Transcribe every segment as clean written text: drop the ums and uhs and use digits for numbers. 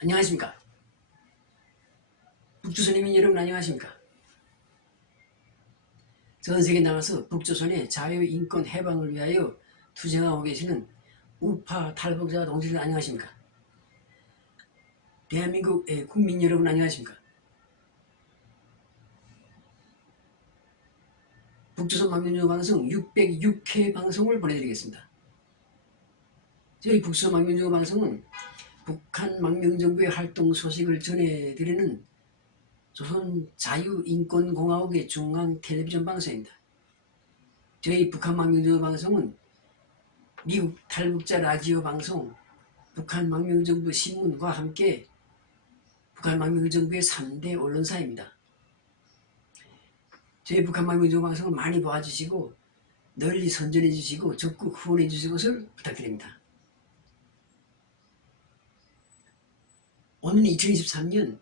안녕하십니까. 북조선인민 여러분 안녕하십니까. 전세계 나가서 북조선의 자유인권 해방을 위하여 투쟁하고 계시는 우파 탈북자 동지들 안녕하십니까. 대한민국 국민 여러분 안녕하십니까. 북조선 망명정보방송 606회 방송을 보내드리겠습니다. 저희 북조선 망명정보방송은 북한 망명정부의 활동 소식을 전해드리는 조선 자유인권공화국의 중앙 텔레비전 방송입니다. 저희 북한 망명정보방송은 미국 탈북자 라디오 방송, 북한 망명정부 신문과 함께 북한 망명정부의 3대 언론사입니다. 저희 북한 망명정부 방송을 많이 봐주시고 널리 선전해 주시고 적극 후원해 주실 것을 부탁드립니다. 오늘은 2023년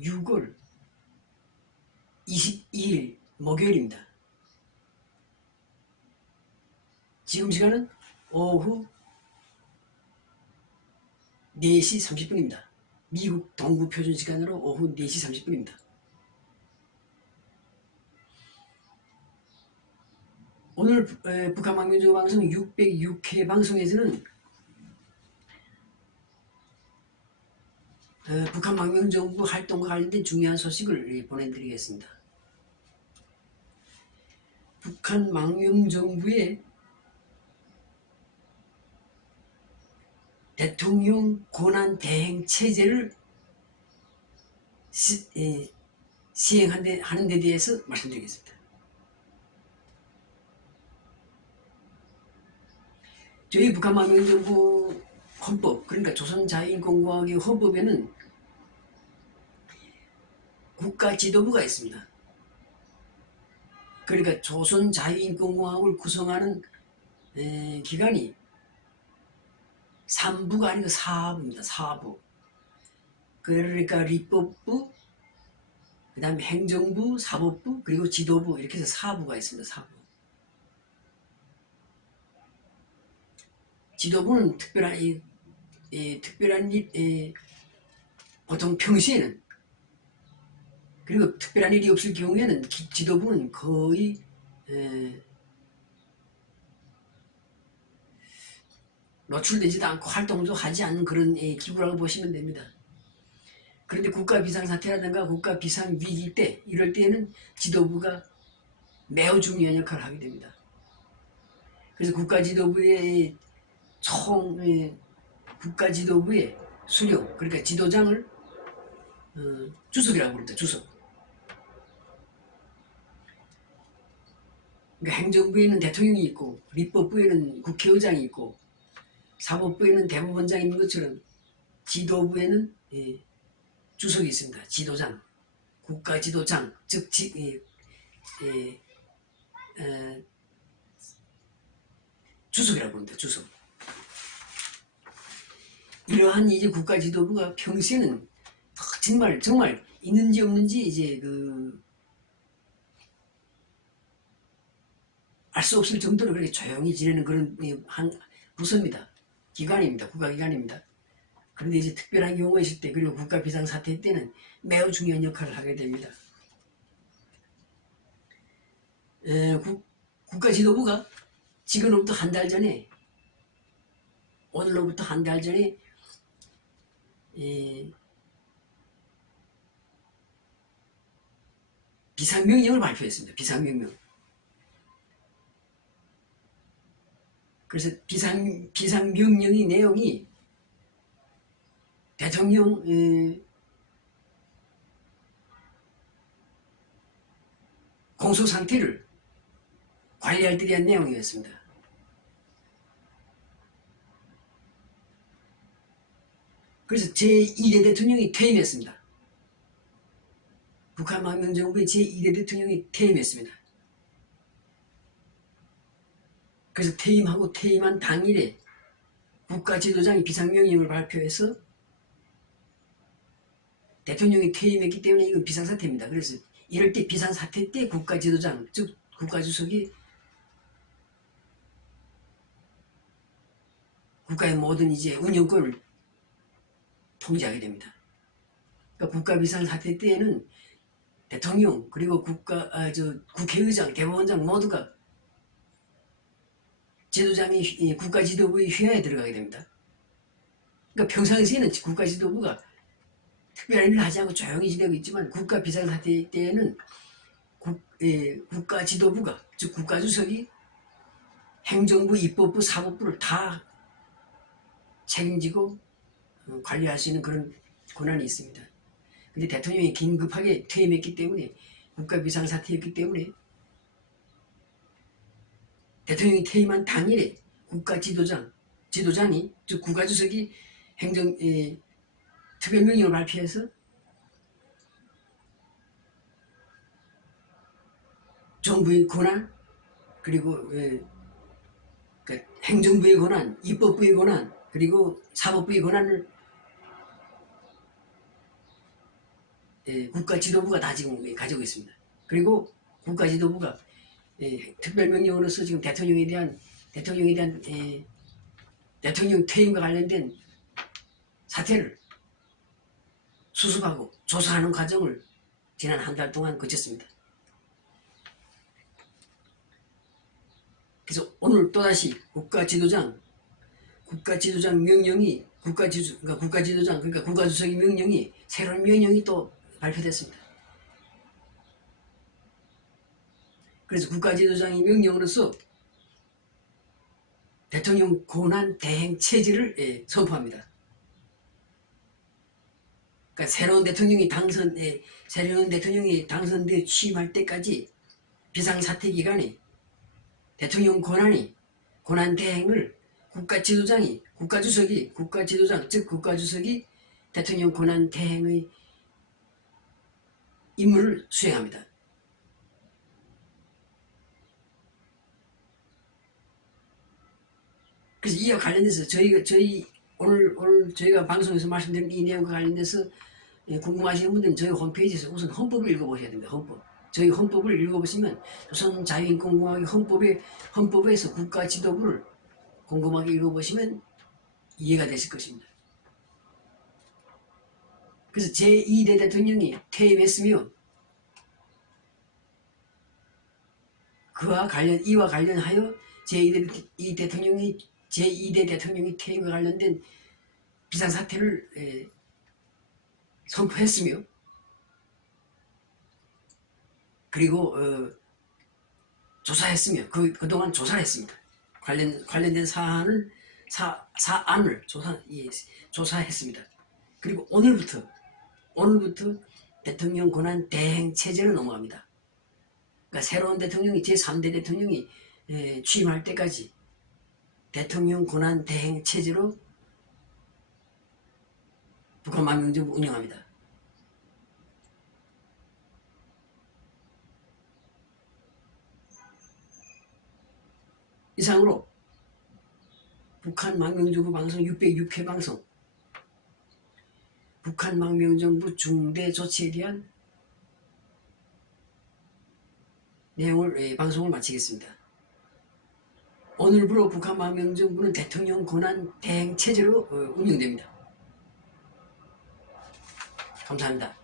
6월 22일 목요일입니다. 지금 시간은 오후 4시 30분입니다. 미국 동부 표준 시간으로 오후 4시 30분입니다. 오늘 북한 망명정보 방송 606회 방송에서는 북한 망명정부 활동과 관련된 중요한 소식을 보내드리겠습니다. 북한 망명정부의 대통령 권한대행 체제를 시행하는 데 대해서 말씀드리겠습니다. 저희 북한 망명정부 헌법, 그러니까 조선자유인권공화국의 헌법에는 국가지도부가 있습니다. 그러니까 조선자유인권공화국을 구성하는 기관이 3부가 아니고 4부입니다. 4부. 그러니까立법부, 그 다음에 행정부, 사법부, 그리고 지도부 이렇게 해서 4부가 있습니다. 4부. 지도부는 특별한 보통 평시에는, 그리고 특별한 일이 없을 경우에는 지도부는 거의 노출되지도 않고 활동도 하지 않는 그런 기구라고 보시면 됩니다. 그런데 국가 비상사태라든가 국가 비상위기 때, 이럴 때에는 지도부가 매우 중요한 역할을 하게 됩니다. 그래서 국가지도부의 국가지도부의 수령, 그러니까 지도장을 주석이라고 부릅니다. 주석. 그러니까 행정부에는 대통령이 있고,立법부에는 국회의장이 있고, 사법부에는 대법원장이 있는 것처럼 지도부에는 주석이 있습니다. 지도장, 국가지도장, 즉 주석이라고 부릅니다. 주석. 이러한 이제 국가지도부가 평소에는 정말 있는지 없는지 이제 알 수 없을 정도로 그렇게 조용히 지내는 그런 한 부서입니다. 기관입니다. 국가기관입니다. 그런데 이제 특별한 경우가 있을 때, 그리고 국가 비상사태 때는 매우 중요한 역할을 하게 됩니다. 국가지도부가 지금으로부터 한 달 전에, 오늘로부터 한 달 전에 비상명령을 발표했습니다. 비상명령. 그래서 비상명령의 내용이 대통령 공소상태를 관리할 때 대한 내용이었습니다. 그래서 제1대 대통령이 퇴임했습니다. 북한 망명정부의 제1대 대통령이 퇴임했습니다. 그래서 퇴임한 당일에 국가지도장이 비상명령을 발표해서, 대통령이 퇴임했기 때문에 이건 비상사태입니다. 그래서 이럴 때 비상사태 때 국가지도장, 즉 국가주석이 국가의 모든 이제 운영권을 통제하게 됩니다. 그러니까 국가 비상사태 때에는 대통령 그리고 국회의장, 대법원장 모두가 지도장이 국가 지도부의 휘하에 들어가게 됩니다. 그러니까 평상시에는 국가 지도부가 특별한 일을 하지 않고 조용히 지내고 있지만 국가 비상사태 때에는 국가 지도부가, 즉 국가주석이 행정부, 입법부, 사법부를 다 책임지고 관리할 수 있는 그런 권한이 있습니다. 근데 대통령이 긴급하게 퇴임했기 때문에, 국가 비상사태였기 때문에 대통령이 퇴임한 당일에 국가 지도장이, 즉 국가주석이 특별명령을 발표해서 정부의 권한, 그리고 행정부의 권한, 입법부의 권한, 그리고 사법부의 권한을 국가 지도부가 다 지금 가지고 있습니다. 그리고 국가 지도부가 특별명령으로서 지금 대통령에 대한 대통령 퇴임과 관련된 사태를 수습하고 조사하는 과정을 지난 한 달 동안 거쳤습니다. 그래서 오늘 또다시 국가지도장 명령이 국가지도장, 그러니까 국가주석의 명령이, 새로운 명령이 또 발표됐습니다. 그래서 국가지도장의 명령으로서 대통령 권한 대행 체제를 선포합니다. 그러니까 새로운 대통령이 당선되어 취임할 때까지 비상사태 기간에 대통령 권한 대행을 국가주석이 대통령 권한 대행의 임무를 수행합니다. 그래서 이와 관련돼서 오늘 저희가 방송에서 말씀드린 이 내용과 관련돼서 궁금하신 분들은 저희 홈페이지에서 우선 헌법을 읽어보셔야 됩니다. 저희 헌법을 읽어보시면 조선 자유인권공화국 헌법에서 국가 지도부를 꼼꼼하게 읽어보시면 이해가 되실 것입니다. 그래서 제2대 대통령이 퇴임했으며 이와 관련하여 제2대 대통령이 퇴임과 관련된 비상사태를 선포했으며, 그리고 조사했으며 그동안 조사를 했습니다. 관련된 사안을 조사했습니다. 그리고 오늘부터 대통령 권한 대행 체제로 넘어갑니다. 그러니까 새로운 대통령이, 제3대 대통령이 취임할 때까지 대통령 권한 대행 체제로 북한 망명정부 운영합니다. 이상으로 북한 망명정부 방송 606회 방송, 북한 망명정부 중대 조치에 대한 방송을 마치겠습니다. 오늘부로 북한 망명정부는 대통령 권한 대행 체제로 운영됩니다. 감사합니다.